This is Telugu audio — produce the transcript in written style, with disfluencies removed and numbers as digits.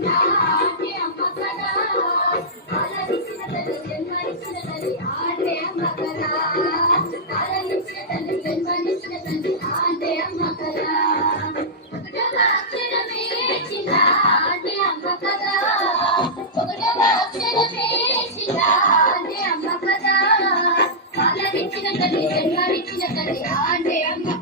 ఆంటే అమ్మ కదా ఆలరించిన తల్లి జన్మనిచ్చిన తల్లి ఆంటే అమ్మ కదా ఆలరించిన తల్లి జన్మనిచ్చిన తల్లి ఆంటే అమ్మ కదా ఒకటవ అక్షరమే చిన్న ఆంటే అమ్మ కదా ఒకటవ అక్షరమే చిన్న ఆంటే అమ్మ కదా ఆలరించిన తల్లి జన్మనిచ్చిన తల్లి ఆంటే అమ్మ